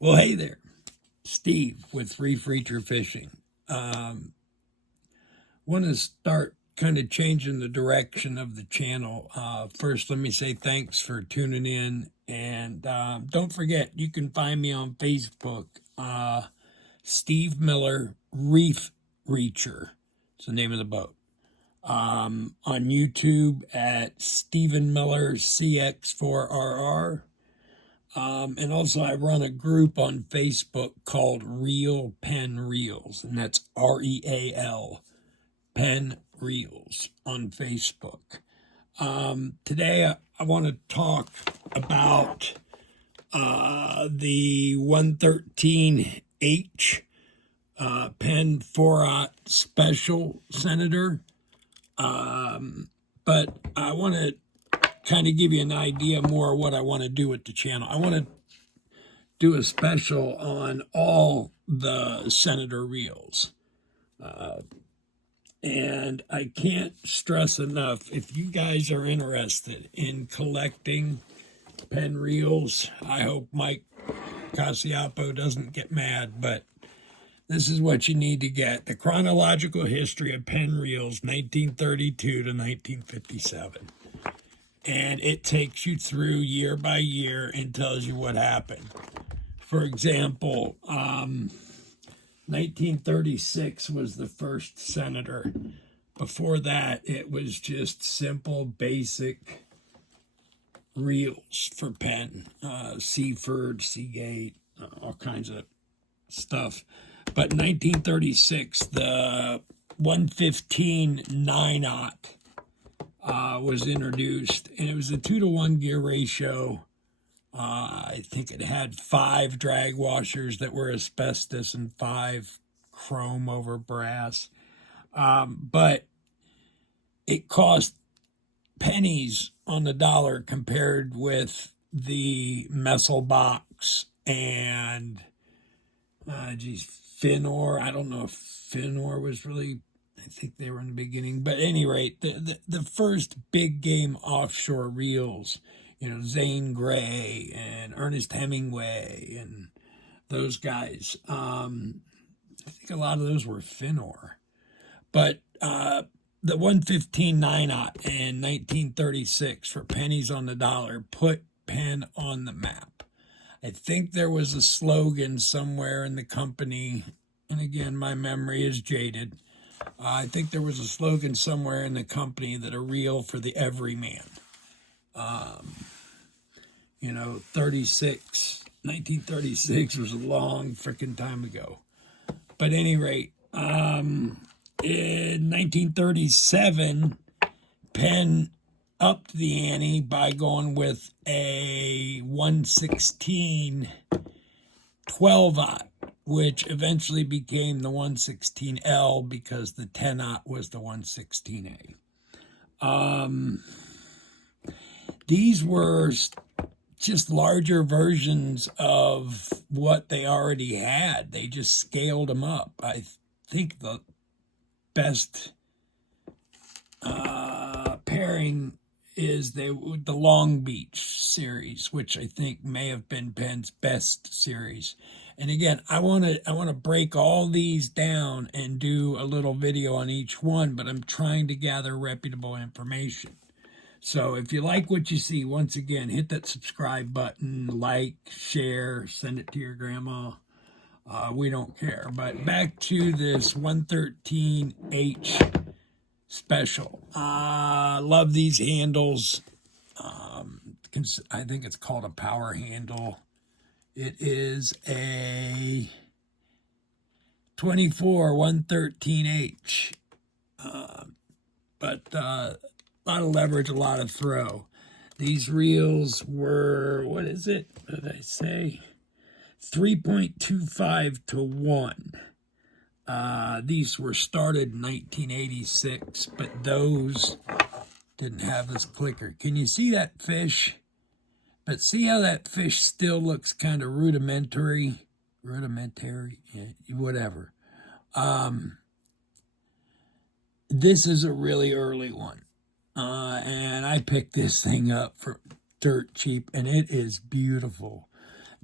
Well, hey there, Steve with Reef Reacher Fishing. Want to start kind of changing the direction of the channel. First, let me say thanks for tuning in, and don't forget you can find me on Facebook, Steve Miller Reef Reacher. It's the name of the boat. On YouTube at Stephen Miller CX4RR. And also, I run a group on Facebook called Real Penn Reels, and that's REAL, Penn Reels on Facebook. Today, I want to talk about the 113H Penn 4 Special Senator. But I want to kind of give you an idea more of what I want to do with the channel. I want to do a special on all the Senator reels. And I can't stress enough, if you guys are interested in collecting Penn reels, I hope Mike Cassiapo doesn't get mad, but this is what you need to get. The chronological history of Penn reels, 1932 to 1957. And it takes you through year by year and tells you what happened. For example, 1936 was the first senator. Before that, it was just simple, basic reels for Penn. Seaford, Seagate, all kinds of stuff. But 1936, the 115 9-aught was introduced, and it was a 2-to-1 gear ratio. I think it had 5 drag washers that were asbestos and 5 chrome over brass. But it cost pennies on the dollar compared with the Messel box and, Finor. I don't know if Finor was really, I think they were in the beginning. But at any rate, the first big game offshore reels, Zane Grey and Ernest Hemingway and those guys. I think a lot of those were Finor. But the 115 9-aught in 1936 for pennies on the dollar put Penn on the map. I think there was a slogan somewhere in the company, and again, my memory is jaded. I think there was a slogan somewhere in the company that a reel for the everyman. 1936 was a long freaking time ago. But at any rate, in 1937, Penn upped the ante by going with a 116 12-aught, which eventually became the 116L because the 10-aught was the 116A. These were just larger versions of what they already had. They just scaled them up. I think the best pairing is the Long Beach series, which I think may have been Penn's best series. And again, I want to break all these down and do a little video on each one, but I'm trying to gather reputable information. So if you like what you see, once again, hit that subscribe button, like, share, send it to your grandma. We don't care. But back to this 113H special. Love these handles. I think it's called a power handle. It is a 24 113H. But a lot of leverage, a lot of throw. These reels were, what is it? What did I say? 3.25 to 1. These were started in 1986, but those didn't have this clicker. Can you see that fish? But see how that fish still looks kind of rudimentary? Rudimentary? Yeah, whatever. This is a really early one. And I picked this thing up for dirt cheap, and it is beautiful.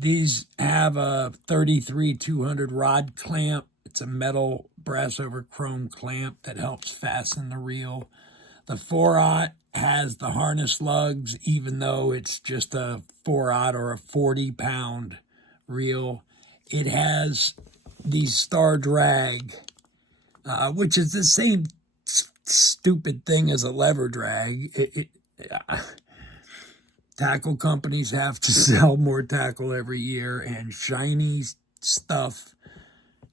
These have a 33-200 rod clamp. It's a metal brass over chrome clamp that helps fasten the reel. The 4/0 has the harness lugs, even though it's just a 4/0 or a 40-pound reel. It has the star drag, which is the same stupid thing as a lever drag. Tackle companies have to sell more tackle every year, and shiny stuff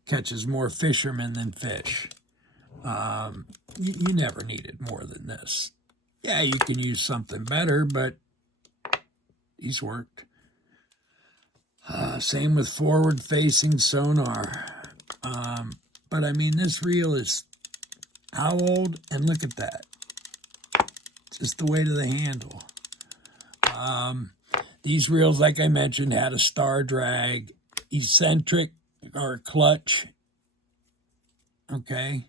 catches more fishermen than fish. You never needed more than this. Yeah, you can use something better, but these worked. Same with forward-facing sonar. But I mean, this reel is how old? And look at that. Just the weight of the handle. These reels, like I mentioned, had a star drag, eccentric or clutch. Okay.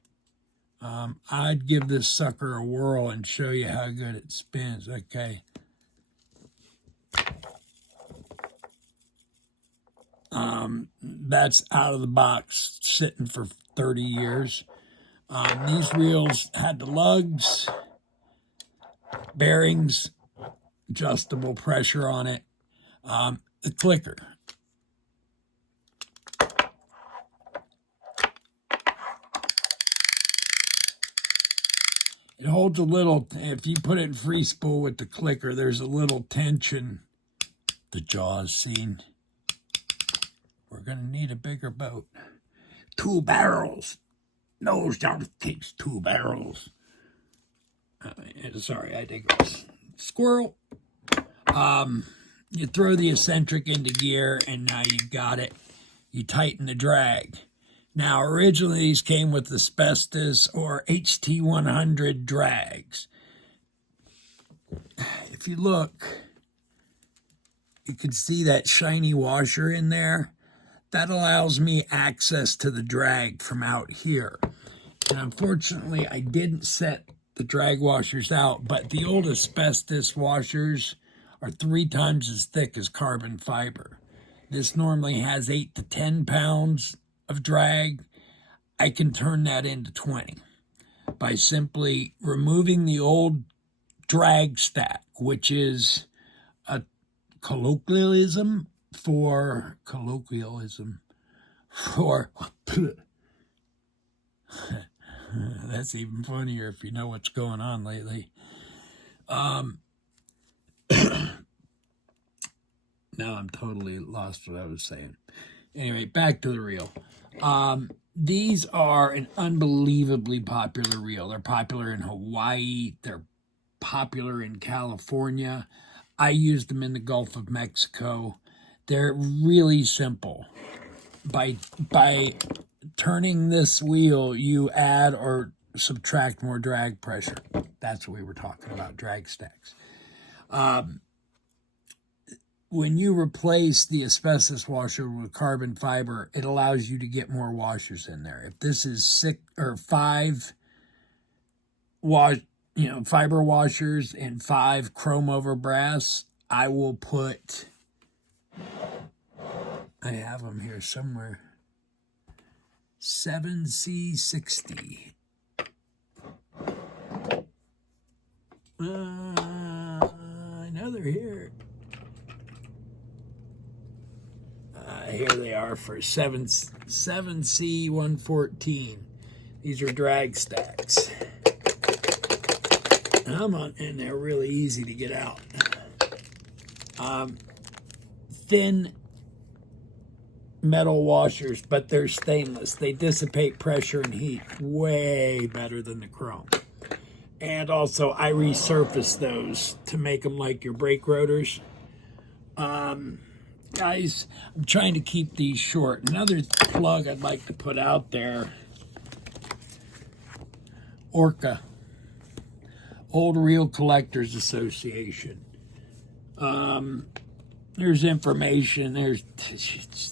I'd give this sucker a whirl and show you how good it spins. Okay. That's out of the box, sitting for 30 years. These reels had the lugs, bearings, adjustable pressure on it, the clicker. It holds a little, if you put it in free spool with the clicker, there's a little tension. The Jaws scene. We're going to need a bigger boat. 2 barrels. No shark takes 2 barrels. Sorry, I digress. Squirrel. You throw the eccentric into gear, and now you got it. You tighten the drag. Now, originally, these came with asbestos or HT100 drags. If you look, you can see that shiny washer in there. That allows me access to the drag from out here. And unfortunately, I didn't set the drag washers out, but the old asbestos washers are 3 times as thick as carbon fiber. This normally has 8 to 10 pounds of drag. I can turn that into 20 by simply removing the old drag stack, which is a colloquialism for that's even funnier if you know what's going on lately. Now I'm totally lost what I was saying. Anyway, back to the reel. These are an unbelievably popular reel. They're popular in Hawaii. They're popular in California. I used them in the Gulf of Mexico. They're really simple. By turning this wheel, you add or subtract more drag pressure. That's what we were talking about, drag stacks. When you replace the asbestos washer with carbon fiber, it allows you to get more washers in there. If this is 6 or 5 fiber washers and 5 chrome over brass, I will put, I have them here somewhere, 7C60. I know they're here. Here they are for 7C114. These are drag stacks. And they're really easy to get out. Thin metal washers, but they're stainless. They dissipate pressure and heat way better than the chrome. And also, I resurface those to make them like your brake rotors. Guys, I'm trying to keep these short. Another plug I'd like to put out there, Orca, Old Reel Collectors Association. There's information. There's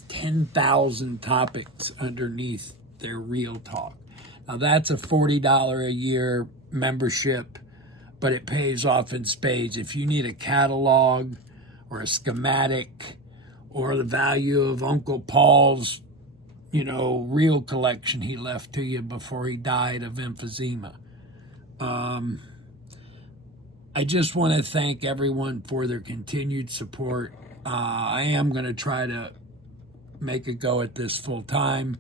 10,000 topics underneath their reel talk. Now, that's a $40 a year membership, but it pays off in spades. If you need a catalog or a schematic or the value of Uncle Paul's, real collection he left to you before he died of emphysema. I just want to thank everyone for their continued support. I am going to try to make a go at this full time.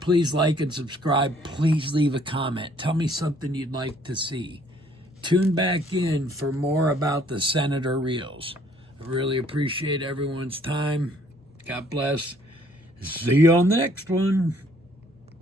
Please like and subscribe. Please leave a comment. Tell me something you'd like to see. Tune back in for more about the Senator Reels. I really appreciate everyone's time. God bless. See you on the next one.